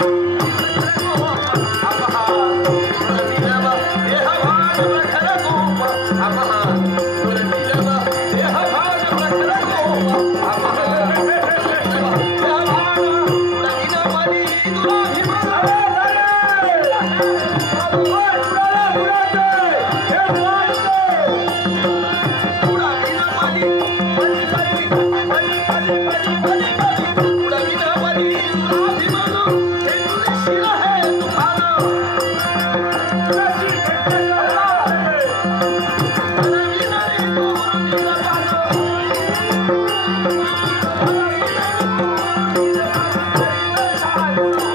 ا رکو ابا اے حوال پر کر کو ابا رے دیلا اے حوال پر کر کو ابا رے دیلا رے دیلا مالي دو لا حيوا ا رے نارا Thank you.